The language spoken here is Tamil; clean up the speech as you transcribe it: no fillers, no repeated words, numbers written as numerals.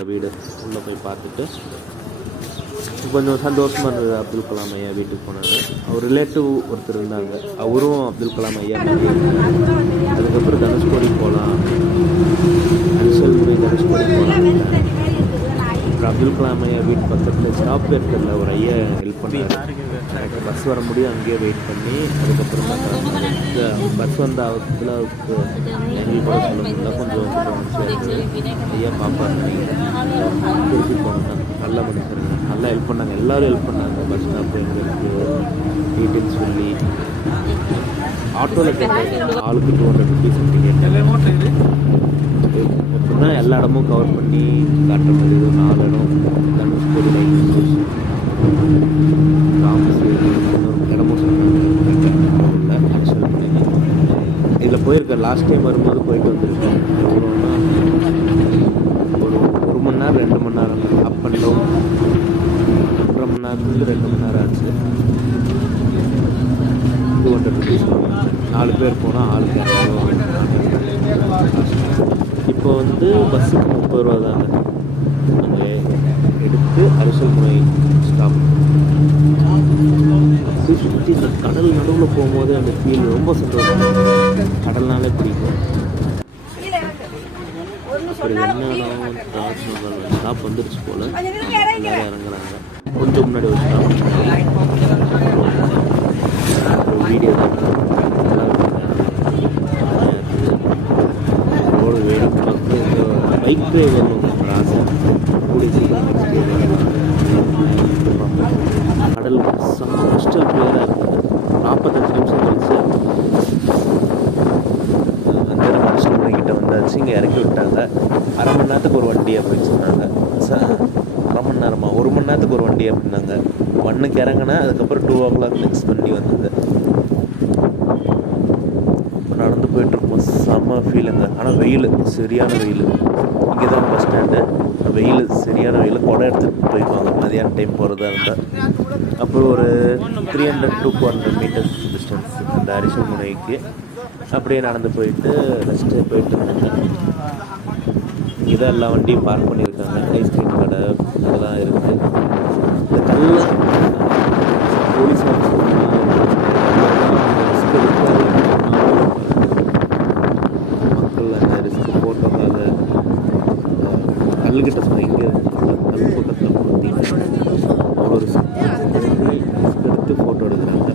ஐயா வீடு உள்ளே போய் பார்த்துட்டு கொஞ்சம் சந்தோஷமாக இருந்தது. அப்துல் கலாம் ஐயா வீட்டுக்கு போனாங்க. அவர் ரிலேட்டிவ் ஒருத்தர் இருந்தாங்க, அவரும் அப்துல் கலாம் ஐயா. அதுக்கப்புறம் தனுஷ்கோடி போகலாம், அரிசல் முறை தனுஷ்கோடி போகலாம். அப்புறம் அப்துல் கலாம் ஐயா வீட்டு பக்கத்தில் சாப்பிட்டரில் ஒரு ஐயா ஹெல்ப் பண்ணார். பஸ் வர முடியும், அங்கேயே வெயிட் பண்ணி அதுக்கப்புறமா பஸ் வந்த அவசரத்தில் அவருக்கு எங்களுக்கு கூட சொல்ல முடியல, கொஞ்சம் ஐயா பாப்பாரு திருப்பி போனாங்க. நல்ல மனுஷருங்க, நல்லா ஹெல்ப் பண்ணாங்க, எல்லோரும் ஹெல்ப் பண்ணாங்க. பஸ் ஸ்டாப் எங்களுக்கு டீட்டெயில்ஸ் சொல்லி ஆட்டோவில் கேட்டாங்க, ஆளுக்கு 200 ருபீஸ் கேட்டாங்க. எப்படின்னா எல்லா இடமும் கவர் பண்ணி காட்டுற மாதிரி ஒரு 4 இடம், தனுஷ்கோடி லைட் ஹவுஸ், இடமும் சொன்னாங்க. இதில் போயிருக்கேன், லாஸ்ட் டைம் வரும்போது போயிட்டு வந்திருக்கேன். எவ்வளோன்னா ஒரு மணி நேரம் 2 மணி நேரம் அப் அண்ட் டவுன், 1.5 மணி நேரத்துலேருந்து 2 மணி நேரம் ஆச்சு. 200 ருபீஸ் 4 பேர் போனால் ஆளுக்கு 200. இப்போ வந்து பஸ்ஸுக்கு 30 ரூபா தாங்க. நாங்கள் எடுத்து அரிசல் முனை ஸ்டாப் சுற்றி இந்த கடல் நடுவில் போகும்போது அந்த ஃபீல் ரொம்ப சந்தோஷம். கடல்னாலே பிடிக்கும். அப்படி வெண்ணாலம் தாஜ்மஹால் ஸ்டாப் வந்துடுச்சு போல், எல்லாரும் இறங்குறாங்க. கொஞ்சம் முன்னாடி ஒரு ஸ்டாப் ஒரு வீடியோ தான் ரோடு வேடிக்கை பார்த்து இந்த பைக் டிரைவர் ஒரு ஆசை கூடிய சீக்கிரம் கடல் செம்ம கிறிஸ்டல் கிளியராக இருக்குது. 45 நிமிஷம் கழிச்சு அந்த கிட்ட வந்தாச்சு. இங்கே இறக்கி விட்டாங்க. 1/2 மணி நேரத்துக்கு ஒரு வண்டி அப்படின்னு சொன்னாங்க. 1/2 மணி நேரமா 1 மணி நேரத்துக்கு ஒரு வண்டி அப்படின்னாங்க. 1க்கு இறங்கினேன், அதுக்கப்புறம் 2 o'clock நெக்ஸ்ட் வண்டி வந்தது. நடந்து போயிட்டுருக்கோம், செம்ம ஃபீலுங்க. ஆனால் வெயில், சரியான வெயில். இங்கே தான் பஸ் ஸ்டாண்டு, வெயில் சரியான வெயில். குடம் எடுத்துகிட்டு போய்க்குவாங்க மதியான டைம் போகிறதா இருந்தால். அப்புறம் ஒரு 300 to 400 மீட்டர்ஸ் டிஸ்டன்ஸ் அந்த அரிசல் முனைக்கு அப்படியே நடந்து போயிட்டு ரெஸ்ட்டு போயிட்டு இருந்தாங்க. இங்கே தான் எல்லா வண்டியும் பார்க் பண்ணியிருக்காங்க. ஐஸ்கிரீம் கடை அதெல்லாம் இருக்குது. இந்த கல்ல போலீஸ் மக்கள் அந்த ரிஸ்க்கு ஃபோட்டோக்காக கல்லுக்கிட்ட சொன்ன இங்கே கல் பக்கத்தில் கொடுத்தீங்க ஒரு ரிஸ்க் எடுத்து ஃபோட்டோ எடுக்கிறாங்க.